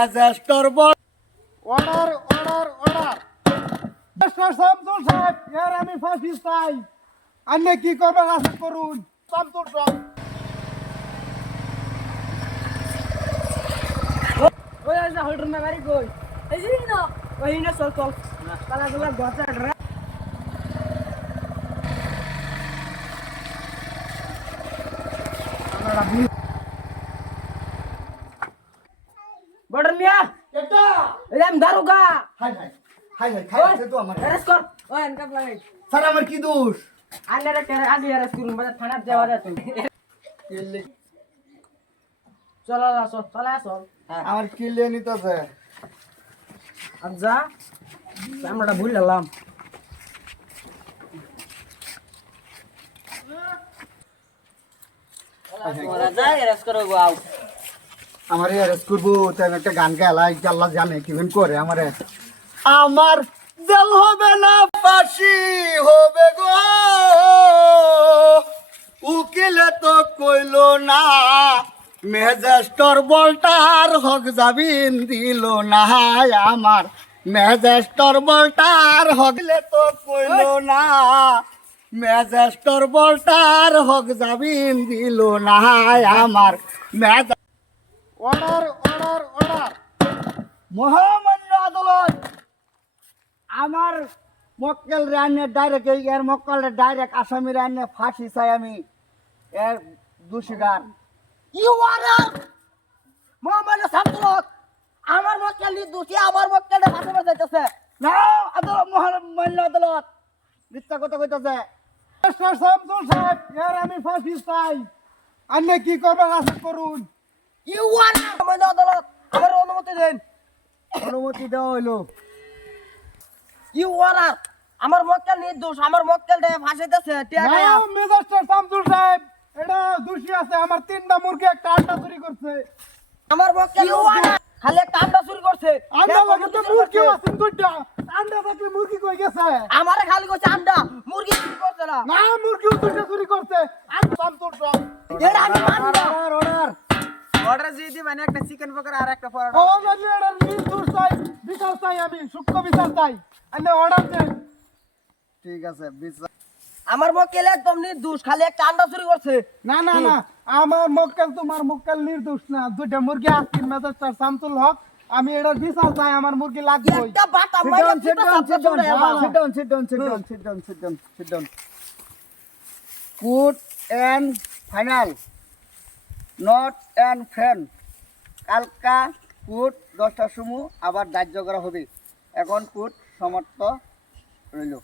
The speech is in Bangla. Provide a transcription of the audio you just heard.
ম্যাজিস্ট্রেট বল order order order mister Shamsul সাহেব এর আমি ফাঁসি চাই আপনি কি করবেন আশা করুন শামসুল সাহেব ওই আজ হোল্ডার মে গাড়ি কই এই যে না ওই না চল চল কালা কালা গছা রে বর্ডার মিয়া এটা এই আমি দারোগা হাই হাই হাই হাই খাইছে তো আমার অ্যারেস্ট কর ওই এনকাপ লাগাই স্যার আমার কি দোষ আন্ডারে টেরে আগে অ্যারেস্ট করুন বাজার থানা যাওয়া যায় তুমি চল আসো চলে আসো হ্যাঁ আমার কি লিয়ে নিতেছে আচ্ছা আমরা ভুল গেলাম আমার অ্যারেস্ট করবো তাই আমি একটা গান গালাই আল্লাহ জানে কিভাবে করে আমারে আমার জেল হবে না ফাঁসি হবে গো উকিলে তো কইলো না ম্যাজিস্ট্রেট বলটার হক জামিন দিল না আমার ম্যাজিস্ট্রেট বলটার হকলে তো কইলো না ম্যাজিস্ট্রেট বলটার হক জামিন দিল না আমার অর্ডার অর্ডার অর্ডার মহামান্য আদালত আমার মক্কেল রান্নে ডাইরেক্ট এর মক্কেল ডাইরেক্ট আসামি রান্নে ফাঁসি চাই আমি এর দোষীদার ইউ অর্ডার মোহাম্মদ শামসুল আমার মক্কেল নির্দোষী আমার মক্কেলটা ফাঁসি যাইতেছে না আদালত মহামান্য আদালত মিথ্যা কথা কইতাছে শামসুল সাহেব এর আমি ফাঁসি চাই আপনি কি করবেন আশা করুন ইউ অর্ডার মোহাম্মদ আদালত আমার অনুমতি দেন অনুমতি দেওয়া হইলো ইউ অর্ডার আমার মক্কেল নির্দোষ আমার মক্কেলটা ফাঁসাইতেছে টিয়া ম্যাজিস্ট্রেট শামসুল সাহেব এটা দোষী আছে আমার তিনটা মুরগি একটা আন্ডা চুরি করছে আমার মক্কেল খালি একটা আন্ডা চুরি করছে আন্ডা লাগে তো মুরগি আছে দুইটা আন্ডা থাকলে মুরগি কই গেছে আমারে খালি কইছে আন্ডা মুরগি চুরি করছে না না মুরগিও দুইটা চুরি করছে আর শামসুল সাহেব এটা আমি মানব না অর্ডার অর্ডার অর্ডার দিয়ে মানে একটা চিকেন পকোড়া আর একটা পরোটা ও মানে এটা নির্দোষ চাই বিচার চাই আমি সূক্ষ্ম বিচার চাই আপনি অর্ডার দেন ঠিক আছে বিচার আমার মক্কেল একদম নির্দোষ খালি একটা আন্ডা চুরি করছে না না না আমার মক্কেল তোমার মক্কেল নির্দোষ না দুইটা মুরগি আজকের ম্যাজিস্ট্রেট শামসুল হক আমি এটা বিচার চাই আমার মুরগি লাগবে একটা বাটা মাইরা sit down. Put and final, not and friend. কালকা কুট 10টার সময় আবার ধার্য করা হবে এখন কুট সমাপ্ত রইল।